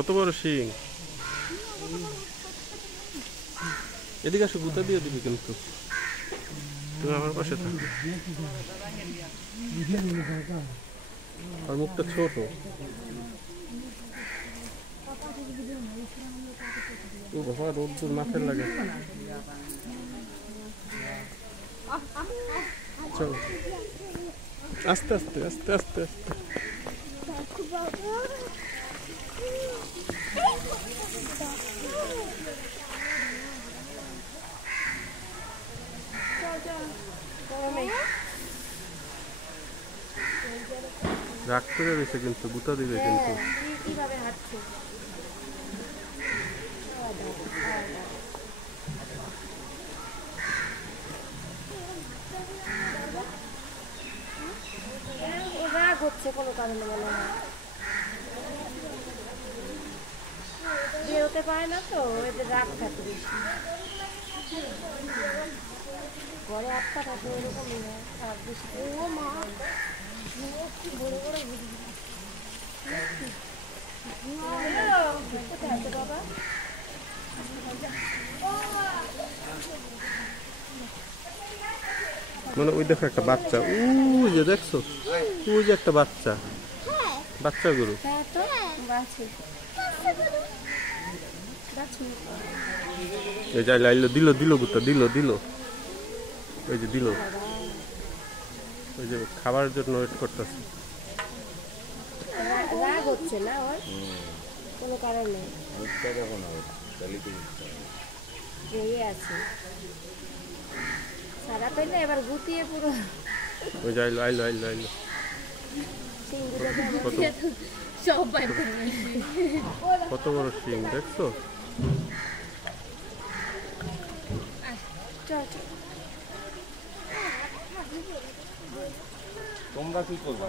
কত বড় শিং! এদিকে আসো, গুতা দিয়ে দিবি কিন্তু। তুমি আমার পাশে থাকো। আর মুখটা ছোট। ও বাবা, রোদ্দুর মাথায় লাগে। চলো, আস্তে আস্তে আস্তে আস্তে আস্তে। রাগ করে রয়েছে কিন্তু, গুতা দিবে কিন্তু। কিভাবে হাঁটছে? রাগ হচ্ছে কোনো কারণে, মনে হয় বেরোতে পারে না তো, এদের রাগ থাকে বেশি। ঘরে আটকা থাকে, ওরকমই হয়, রাগ বেশি। ও মা, বড় বড় কোথায় আছে বাবা? মানে ওই দেখো একটা বাচ্চা, ওই যে দেখছো, ওই যে একটা বাচ্চা, বাচ্চা গরু। হ্যাঁ তো বাছে এই যে লাইলো, দিল দিল গুতা, দিল দিল, ওই যে দিল, ওই যে খাবারের জন্য ওয়েট করতেছে। রাগ হচ্ছে না ওর কোনো কারণ নেই, রেগে আছে। সারা পেলে এবার গুতিয়ে পুরো। ওই যে আইলো আইলো আইলো আইলো। কত বড় শিং দেখছো? তোমরা কি করবা?